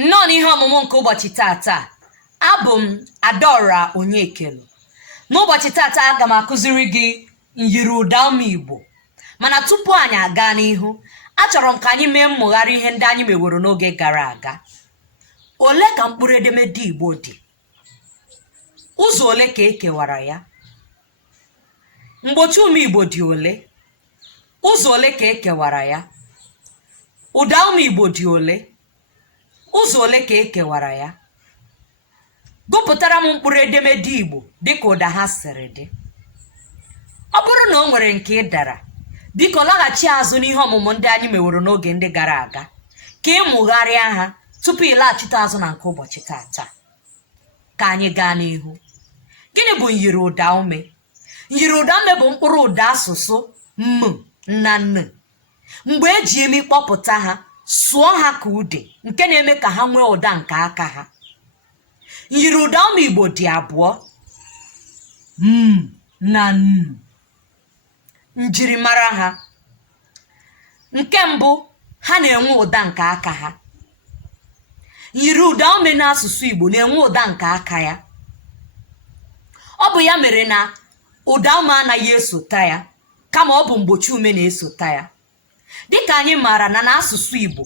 Nnọọ n'ihe ọmụmụ nke ụbọchị tata, abụ m Adaora Onyekelu. N'ụbọchị tata aga m akụziri gị nyiri ụda ụmụ Igbo. Mana tupu anyị aga n'ihu, achọrọ m ka anyị mee mmụgharị ihe ndị anyị meworo n'oge gara aga. Ole ka mkpụrụ edemede Igbo dị? Ụzọ ole ka e kewara ya? Mgbochi ụmụ Igbo dị ole? Ụzọ ole ka e kewara ya? Ụda ụmụ Igbo dị ole? Ụzọ ole ka e kewara ya? Gụpụtara m mkpụrụ edemede Igbo dịka ụda ha siri dị. Ọ bụrụ na o nwere nke ị dara, biko laghachi azụ n'ihe ọmụmụ ndị anyị meworo n'oge ndị gara aga ka ị mụgharịa ha tupu ị laghachite azụ na nke ụbọchị tata. Ka anyị gaa n'ihu. Gịnị bụ nyiri ụda ume? Nyiri ụda ume bụ mkpụrụ ụda asụsụ m na n. Mgbe eji emi kpọpụta ha, sụọ ha ka ude nke na-eme ka ha nwee ụda nke aka ha. Nyiri ụda ụmụ Igbo dị abụọ, m na n. Njirimara ha: nke mbụ, ha na-enwe ụda nke aka ha. Nyiri ụda ume n'asụsụ Igbo na-enwe ụda nke aka ya. Ọ bụ ya mere na ụda ume anaghị esota ya, kama ọ bụ mgbochi ume na-esota ya. Dịka anyị maara na n'asụsụ Igbo,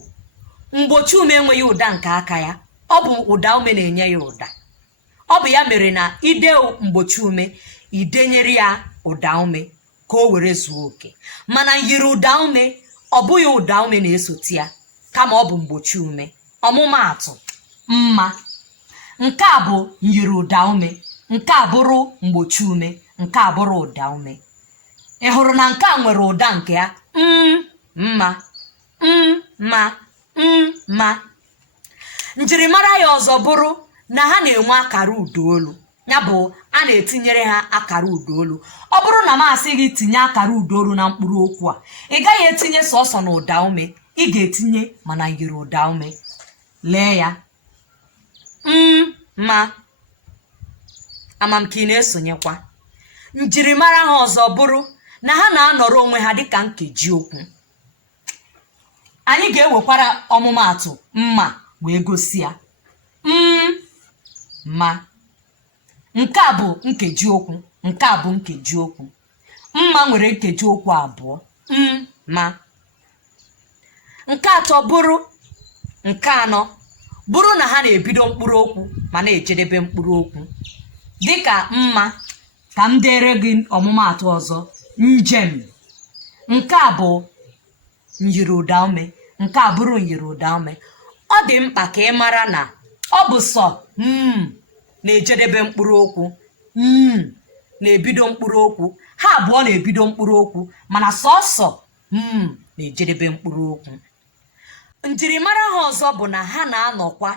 mgbochi ume enweghị ụda nke aka ya, ọ bụ ụda ume na-enye ya ụda. Ọ bụ ya mere na ide mgbochi ume, idenyere ya ụda ume ka o were zuo oke. Mana nyiri ụda ume, ọ bụghị ụda ume na-esote ya, kama ọ bụ mgbochi ume. Ọmụmaatụ: mma. Nke a bụ nyiri ụda ume, nke a bụrụ mgbochi ume, nke a bụrụ ụda ume. Ị hụrụ na nke a nwere ụda nke ya? Mma, mma, mma. Njirimara ya ọzọ bụrụ na ha na-enwe akara ụda olu. Ya bụ, a na-etinyere ha akara ụda olu. Ọ bụrụ na m asị gị tinye akara ụda olu na mkpụrụ okwu a, ị gaghị etinye sọsọ na ụda ume, ị ga-etinye mana nyiri ụda ume. Lee ya: mma. Ama m ka ị na-esonyekwa. Njirimara ha ọzọ bụrụ na ha na-anọrọ onwe ha dịka nkeji okwu. Anyị ga-ewekwara ọmụmaatụ mma wee gosi ya. Mma. Nke a bụ nkeji okwu, nke a bụ nkeji okwu. Mma nwere nkeji okwu abụọ. Ma. Nke atọ bụrụ, nke anọ bụrụ na ha na-ebido mkpụrụ okwu ma na-ejedebe mkpụrụ okwu. Dịka mma, ka m dere gị ọmụmaatụ ọzọ: njem. Nke a bụ nyiri ụda ume, nke a bụrụ nyiri ụda ume. Ọ dị mkpa ka ị mara na ọ bụ sọ na-ejedebe mkpụrụ okwu, na-ebido mkpụrụ okwu. Ha abụọ na-ebido mkpụrụ okwu, mana sọsọ na-ejedebe mkpụrụ okwu. Njirimara ha ọzọ bụ na ha na-anọkwa,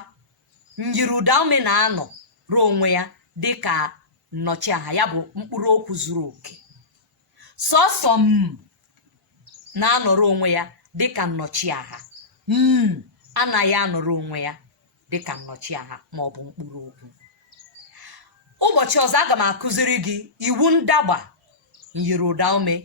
nyiri ụda ume na-anọ ruo onwe ya dịka nnọchiaha, ya bụ mkpụrụ okwu zuru oke. Sọsọ na-anọrọ onwe ya dịka nnọchiaha. Anaghị anọrọ onwe ya dịka nnọchiaha ma ọ bụ mkpụrụ okwu. Ụbọchị ọzọ aga m akụziri gị iwu ndagba nyiri ụda ume